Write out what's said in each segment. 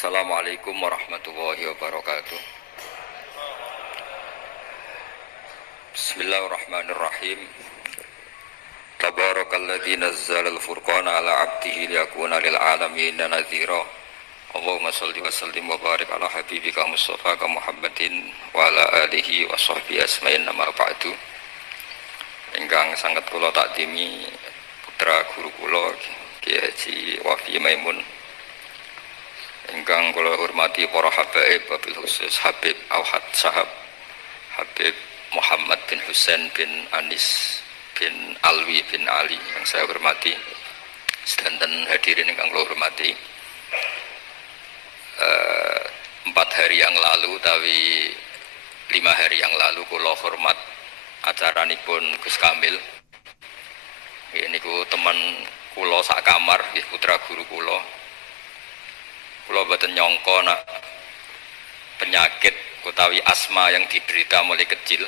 Assalamualaikum warahmatullahi wabarakatuh. Bismillahirrahmanirrahim. Tabarakalladzi nazzala al-furqana ala 'abdihi liyakuna lil 'alamin nadhira. Allahumma shalli wa sallim wa barik ala habibika Mustafa Muhammadin wa ala alihi wa sahbihi asma'in nama ba'du. Ingkang sanget kula takdimi putra guru kula Ki Haji Wafi Maimun. Ingkang kula hormati para habaib, wabil khusus Habib Auhad Sahab, Habib Muhammad bin Husain bin Anis bin Alwi bin Ali yang saya hormati, sedanten hadirin ingkang kula hormati. 4 hari yang lalu, tapi 5 hari yang lalu kula hormat acaranipun Gus Kamil. Ini ku teman kula sak kamar, putra guru kula. Kula boten nyangka nak penyakit utawi asma yang diderita mulai kecil.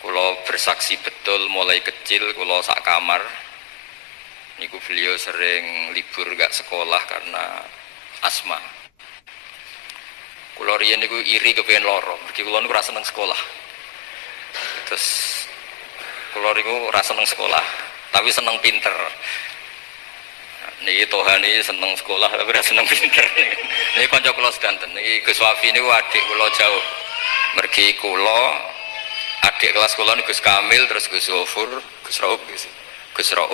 Kula bersaksi betul mulai kecil kula sak kamar niku beliau sering libur gak sekolah karena asma. Kula riyen niku iri kepengin loro, mergi kula niku ora seneng sekolah. Terus kula niku ora seneng sekolah, tapi seneng pinter. Niki Tohani seneng sekolah tapi ora seneng pinter. Niki kanca kula sedanten. Niki Gus Wafi niku adik kula jauh. Mergi kula adik kelas kula niku Gus Kamil, terus Gus Zofur, Gus Rauf,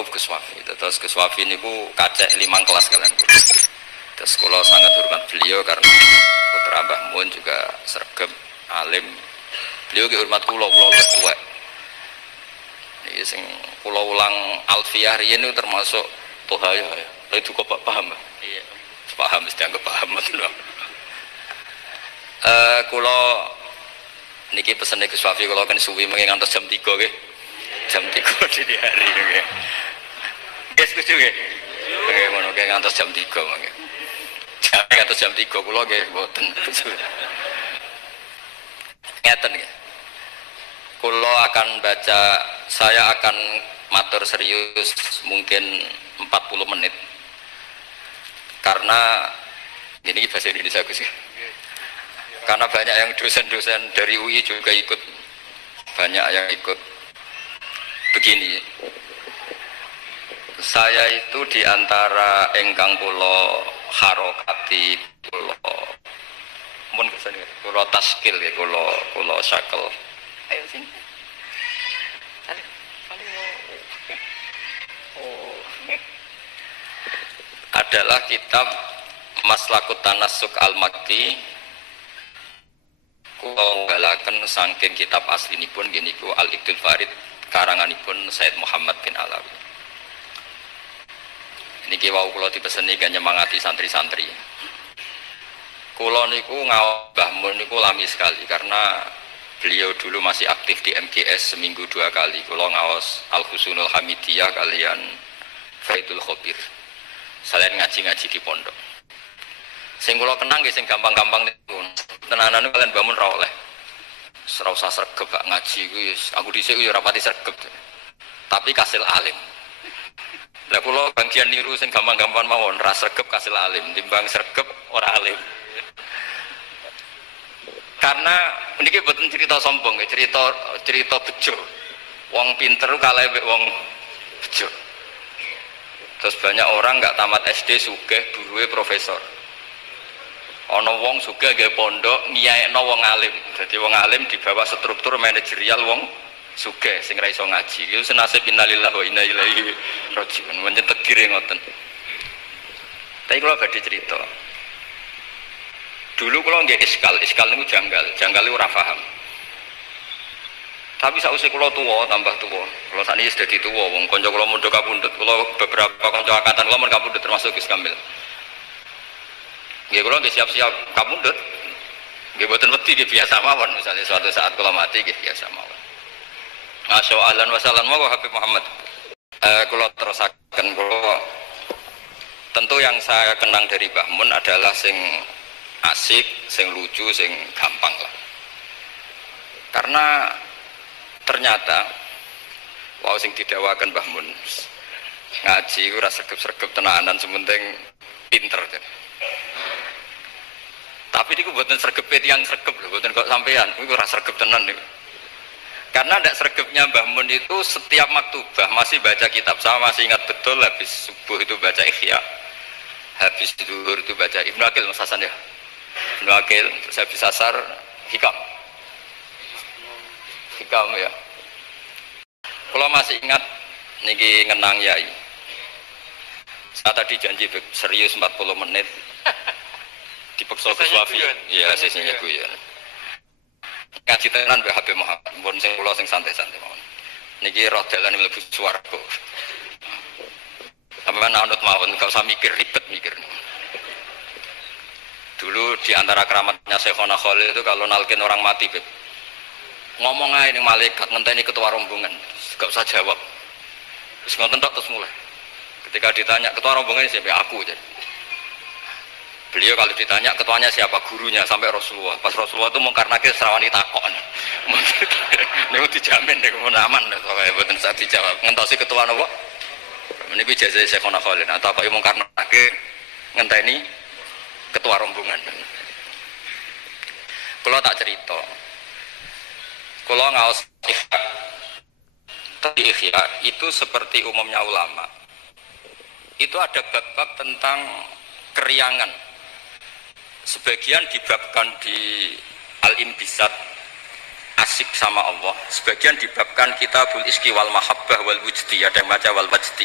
Gus Wafi. Terus Gus Wafi niku kacek 5 kelas kalian. Terus kula sangat hormat beliau karena putra Mbah Mun juga sregep, alim. Beliau ki hormat kula wis tuwek. Niki sing kula ulang alfiyah riyen niku termasuk Tohaya ya. Itu kok paham? Iya. Paham mesti anggap paham betul. Kula niki pesene Gus Wafi kula kan suwi mengi ngantos jam 3 nggih. Jam 3 dini hari nggih. Wis setuju nggih. Nggih ngono nggih ngantos jam 3 mangke. Jam ngantos jam 3 kula nggih mboten. Ngeten nggih. Kula akan baca, saya akan matur serius mungkin 40 menit. Karena ini bahasa Indonesia Gus ya. Karena banyak yang dosen-dosen dari UI juga ikut, banyak yang ikut. Begini, saya itu diantara engkang kula harokati, kula taskil ya, kula syakel. Ayo sini. Adalah kitab Maslakut Tanassuk Al-Makki. Kula nggalaken saking kitab aslinipun nggih niku Al-Iqdul Farid karanganipun Said Muhammad bin Alawi. Niki wau kula dipeseni kan nyemangati santri-santri. Kula niku ngaos Mbah Mun niku lami sekali karena beliau dulu masih aktif di MGS, seminggu 2 kali. Kula ngaos Al-Husunul Hamidiyah kalian Faidul Khobir. Selain ngaji-ngaji di pondok. Sing kula kenang nggih sing gampang-gampang niku. Tenanan kalian bangun ra oleh. Ora usah sregep gak ngaji kuwi aku dhisik yo ora pati sregep. Tapi kasil alim. Lah kula bagian niru sing gampang-gampang mawon, ra sregep kasil alim, timbang sregep ora alim. Karena niki boten cerita sombong, cerita bejo. Wong pinter kalah mbek wong bejo. Terus banyak orang nggak tamat SD sugih guruwe profesor. Ana wong sugih nggih pondok ngiyaekno wong alim. Dadi wong alim di bawah struktur manajerial wong sugih sing ra iso ngaji. Iku senasib innalillahi wa inna ilaihi rajiun. Menyang tegire ngoten. Tapi kula badhe cerita. Dulu kula nggih iskal niku janggal niku ora paham. Tapi sausé kula tuwa tambah tuwa. Kula sakniki wis dadi tuwa wong kanca kula mondok kapundhut, kula beberapa kanca angkatan kula men kapundhut termasuk Gus Kamil. Nggih kula nggih siap-siap kapundhut. Nggih boten wedi nggih biasa mawon, misalnya suatu saat kula mati nggih biasa mawon. Masyaallah wa sallam wa Habib Muhammad. Kula terusaken kula tentu yang saya kenang dari Mbah Mun adalah sing asik, sing lucu, sing gampang lah. Karena ternyata wau sing didhawaken Mbah Mun ngaji ora sregep-sregep tenanan, sementing pinter. Tapi niku mboten sregep tiyang sregep lho, mboten kok sampean. Niku ora sregep tenan niku. Karena ndak sregepnya Mbah Mun itu setiap maktubah masih baca kitab. Saya masih ingat betul habis subuh itu baca Ihya. Habis zuhur itu baca Ibnu Aqil Mas Hasan ya. Ibnu Aqil, terus habis asar Hikam. Hikam ya. Kalau masih ingat niki ngenang yai. Saya tadi janji serius 40 menit. Dipaksa Gus Wafi. Iya, sesinya guyon. Ngaji tenan Mbah Habib Muhammad. Mun sing kula sing santai-santai mawon. Niki roh dalan mlebu swarga. Sampeyan anut mawon, gak usah mikir ribet mikir. Dulu di antara keramatnya Syekhona Khalil itu kalau nalkin orang mati, Beb. Ngomong aja ning malaikat ngenteni ketua rombongan. Gak usah jawab. Terus ngoten tok terus mulai. Ketika ditanya ketua rombongan siapa? Aku jadi. Beliau kalau ditanya ketuanya siapa? Gurunya sampai Rasulullah. Pas Rasulullah itu mungkar nakir serawani takok. Ini dijamin deh, aman. Soalnya bukan saat dijawab. Ngentosi ketua nopo. Ini ijazah Syekhona Khalil. Atau apa mungkar nakir ngenteni ketua rombongan. Kalau tak cerita, kalau ngaos Ihya itu seperti umumnya ulama. Itu ada bab-bab tentang keriangan. Sebagian dibabkan di Al-Imbisat, asik sama Allah. Sebagian dibabkan Kitabul Iski wal Mahabbah wal Wujdi, ada yang baca wal Wajdi.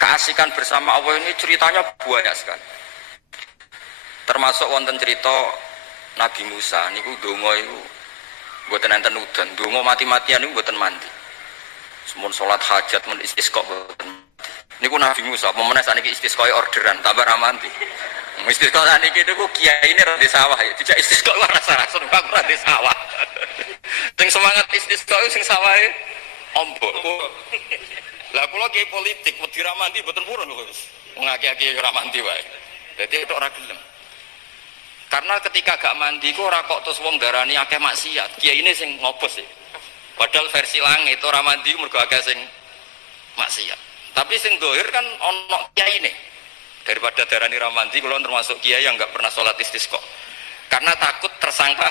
Keasikan bersama Allah ini ceritanya banyak sekali. Termasuk wonten cerita Nabi Musa niku donga iku mboten enten udan, donga mati-matian niku mboten mandi. Semun salat hajat men istisqa mboten. Niku Nabi Musa, pemenang saniki istisqa orderan, tambah ramanti. Istisqa saniki niku kiai ini ra di sawah ya, dijak istisqa rasa-rasa aku ra di sawah. Sing semangat istisqa sing sawahe ombok. Lah kula kiai politik wedi ra mandi mboten purun lho wis. Wong akeh-akeh ora mandi wae. Dadi tok ora gelem. Karena ketika gak mandi kok ora kok terus wong darani akeh maksiat. Kiai ini sing ngobos sih. Padahal versi langit ora mandi mergo akeh sing maksiat. Tapi sing dohir kan ono kiai ini. Daripada darani ra mandi kula termasuk kiai yang enggak pernah salat istisqa. Karena takut tersangka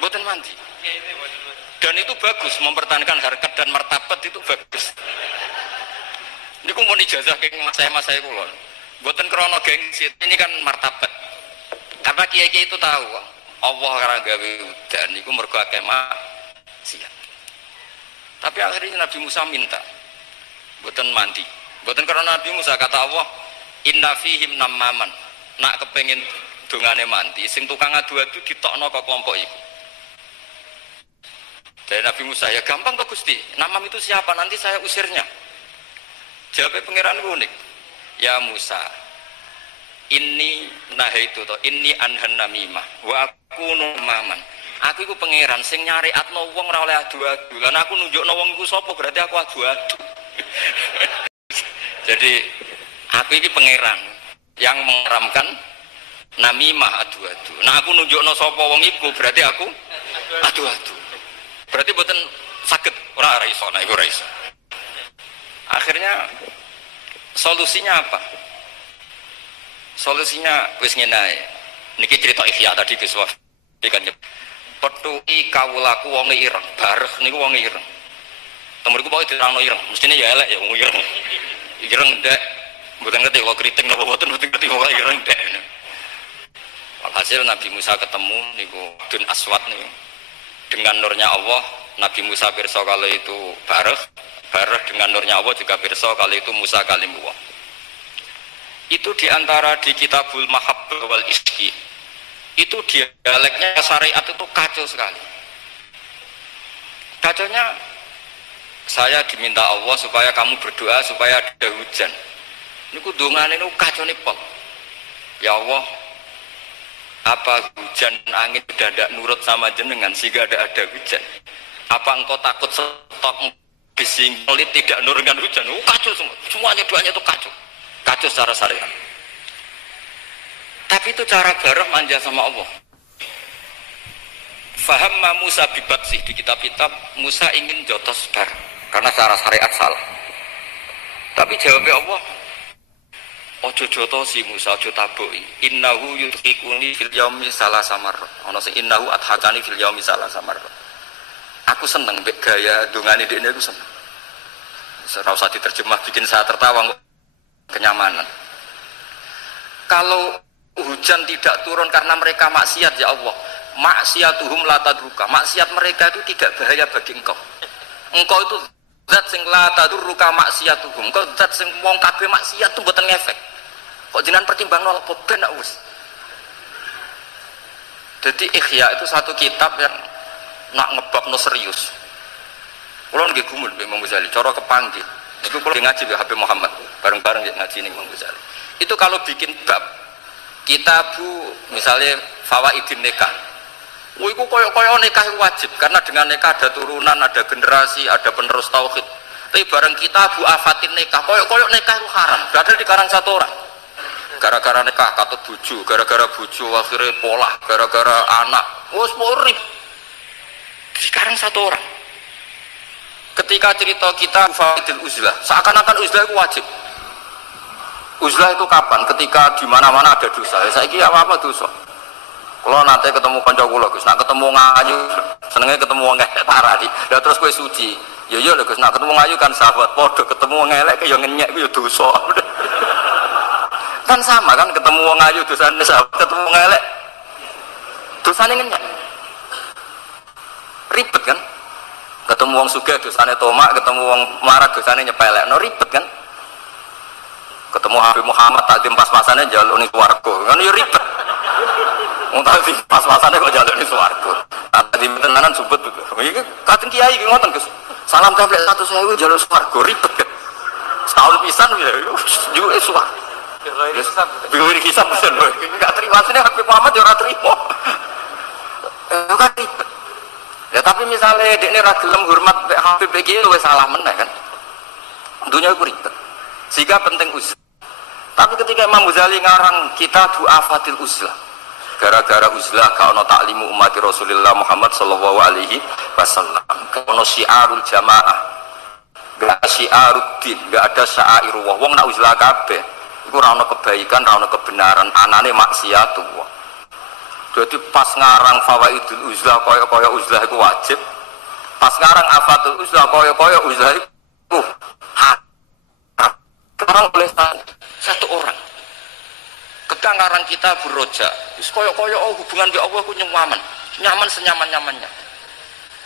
mboten mandi. Dan itu bagus, mempertahankan harkat dan martabat itu bagus. Niku mun ijazah keng mas saya kula. Mboten krana gengsi, ini kan martabat. Karena kiai-kiai itu tahu Allah ora gawe udan niku mergo akeh maksiat. Tapi akhirnya Nabi Musa minta mboten mandi. Mboten karena Nabi Musa kata Allah, "Inna fihim namaman." Nak kepengin dongane mandi, sing tukang adu-adu ditokno ke kelompok iku. Dari Nabi Musa, ya gampang kok Gusti. Namam itu siapa? Nanti saya usirnya. Jawabnya pangeran unik. Ya Musa, ini nahaitu to, ini anhan namimah wa aku namaman. Aku iku pangeran sing nyariatno wong ora oleh adu-adu. Lan aku nunjukno wong iku sapa berarti aku adu-adu. Jadi aku ini pangeran yang mengharamkan namimah adu-adu. Nah aku nunjukno sapa wong iku berarti aku adu-adu. Berarti mboten saged ora iso, nek iku ora iso. Akhirnya solusinya apa? Solusinya wis ngene ae. Niki cerita Ihya tadi Gus Wafi kan petuki kawulaku wong ireng, bareh niku wong ireng. Temuriku pokoke diterangno ireng, mestine ya elek ya wong ireng. Ireng ndak mboten ngerti kok kriting napa mboten ngerti kok ireng ndak. Alhasil Nabi Musa ketemu niku Dun Aswad niku. Dengan nurnya Allah, Nabi Musa pirsa kalau itu bareh dengan nurnya Allah juga pirsa kalau itu Musa kalimullah. Itu diantara di Kitabul Mahabbah wal Iski. Itu dialeknya syariat itu kacau sekali. Kacaunya saya diminta Allah supaya kamu berdoa supaya ada hujan. Niku dongane niku kacau nih pol. Ya Allah, apa hujan angin sudah tidak nurut sama jenengan sehingga ada hujan? Apa engkau takut stok bisinglit tidak nurunkan hujan? Kacau semua, semuanya doanya itu kacau secara syariat. Tapi itu cara bareng manja sama Allah. Faham Musa bibat sih di kitab-kitab Musa ingin jotos bareng karena cara syariat salah. Tapi jawabnya Allah, Ojo jotosi Musa, ojo taboki. Innahu yudhikuni fil yaumi salasa marrat. Ana sing innahu adhakani fil yaumi salasa marrat. Aku seneng mbek gaya dongane dekne aku seneng. Ora usah diterjemah bikin saya tertawa kenyamanan. Kalau hujan tidak turun karena mereka maksiat ya Allah, maksiatuhum la tadruka. Maksiat mereka itu tidak bahaya bagi engkau. Engkau itu zat sing la tadruka maksiatuhum. Engkau zat sing wong kabeh maksiat itu mboten ngefek. Kok jenengan pertimbang nol apa ben wis. Jadi Ikhya itu satu kitab yang nak ngebabno serius. Kulo nggih gumun mbek Imam Ghazali, cara kepanggih. Niku kulo ngaji mbek Habib Muhammad, bareng-bareng ngaji ning Imam Ghazali. Itu kalau bikin bab kitabu misalnya fawaidin nikah. Iku koyo-koyo nikah wajib karena dengan nikah ada turunan, ada generasi, ada penerus tauhid. Tapi bareng kitabu afatin nikah, koyo-koyo nikah itu haram. Padahal di karang satu orang. Gara-gara nikah katut bojo, gara-gara bojo akhirnya polah, gara-gara anak. Wes urip. Di karang satu orang. Ketika cerita kita fawaidil uzlah, seakan-akan uzlah itu wajib. Uzlah itu kapan? Ketika di mana-mana ada dosa. Saiki apa dosa? Kalau nanti ketemu kanca kula Gus, nak ketemu ngayu, senenge ketemu wong elek parah iki. Lah terus kowe suci. Ya iya lho Gus, nak ketemu ngayu kan sahabat, padha ketemu wong elek ya ngenyek ku ya dosa. Kan sama kan ketemu wong ayu dosane sahabat, ketemu wong elek dosane ngenyek. Ribet kan? Ketemu wong sugih dosane tomak, ketemu wong marah dosane nyepelek. No ribet kan? Ketemu Habib Muhammad takdim pas-pasane njaluk ning swarga. Kan yo ribet. Wong takdim pas-pasane kok njaluk ning swarga. Takdim tenanan subut. Iki kadang kiai iki ngoten Gus. Salam templek 100.000 njaluk swarga ribet kan. Setahun pisan ya yo swarga. Bingung kisah pesan loh, nggak terima sini Habib Muhammad ya terima. Kan ribet. Ya tapi misalnya dia ini ragilem hormat Habib begini lu salah meneh kan. Dunia itu ribet. Sehingga penting uzlah. Tapi ketika Imam Ghazali ngarang kita doa fatil uzlah, gara-gara uzlah kalau taklimu umat Rasulullah Muhammad sallallahu alaihi wasallam, kalau syiarul jamaah, gak syiarul din, gak ada syairullah. Wong nak uzlah kabeh. Iku ora ana kebaikan, ora ana kebenaran, anane maksiat tuh. Jadi pas ngarang fawaidul uzlah kaya-kaya uzlah iku wajib. Pas ngarang afatul uzlah kaya-kaya uzlah iku haram oleh satu orang. Ketika ngarang kita beroja, wis kaya-kaya hubungan dengan Allah ku nyaman. Nyaman senyaman-nyamannya.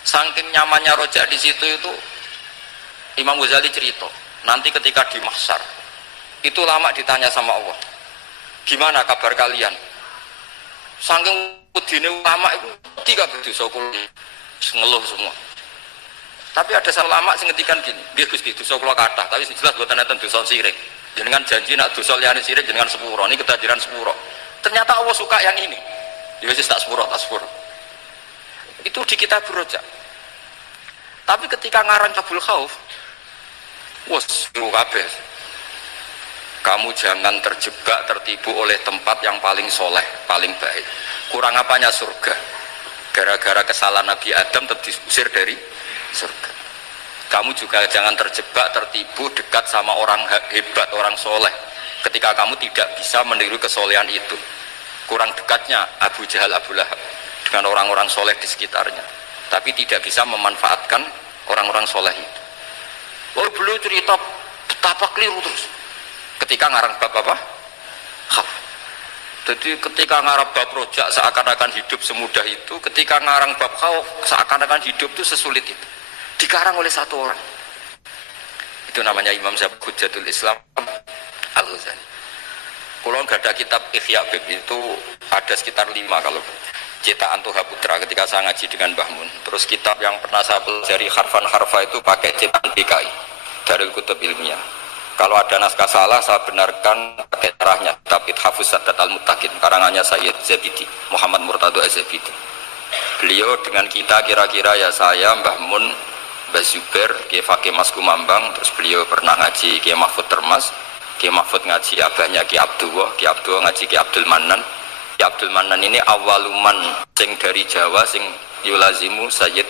Saking nyamannya roja di situ itu Imam Ghazali cerita, nanti ketika di mahsyar itu lama ditanya sama Allah, gimana kabar kalian? Saking udine ulama itu tiga berdosa kula ngeluh semua. Tapi ada salah lama sing ngendikan gini, nggih Gusti dosa kula kathah, tapi jelas boten enten dosa sirik. Jenengan janji nak dosa liyane sirik jenengan sepuro, niki ketajiran sepuro. Ternyata Allah suka yang ini. Ya wis tak sepuro, tak sepuro. Itu di kitab Roja. Tapi ketika ngarang Kabul Khauf, wes lu kabeh. Kamu jangan terjebak, tertipu oleh tempat yang paling soleh, paling baik. Kurang apanya surga? Gara-gara kesalahan Nabi Adam terusir dari surga. Kamu juga jangan terjebak, tertipu dekat sama orang hebat, orang soleh. Ketika kamu tidak bisa meniru kesolehan itu. Kurang dekatnya Abu Jahal, Abu Lahab dengan orang-orang soleh di sekitarnya. Tapi tidak bisa memanfaatkan orang-orang soleh itu. Oh, beliau cerita betapa keliru terus. Ketika ngarang bab apa? Khauf. Jadi ketika ngarang bab rojak seakan-akan hidup semudah itu, ketika ngarang bab khauf seakan-akan hidup itu sesulit itu. Dikarang oleh satu orang. Itu namanya Imam Hujjatul Islam Al-Ghazali. Kalau nggak ada kitab Ihya Bib itu ada sekitar 5 kalau cetakan Tuha Putra ketika saya ngaji dengan Mbah Mun. Terus kitab yang pernah saya pelajari harfan-harfa itu pakai cetakan BKI Darul Kutub Ilmiah. Kalau ada naskah salah, saya benarkan pakai caranya. Kitab Ithafuz Sadat Al-Muttaqin, karangannya Sayyid Zabidi, Muhammad Murtado Az-Zabidi. Beliau dengan kita kira-kira ya saya, Mbah Mun, Mbah Zubair, Kiai Fakih Mas Kumambang, terus beliau pernah ngaji Kiai Mahfud Termas, Kiai Mahfud ngaji abahnya Kiai Abdullah ngaji Kiai Abdul Manan. Kiai Abdul Manan ini awaluman sing dari Jawa, sing yulazimu Sayyid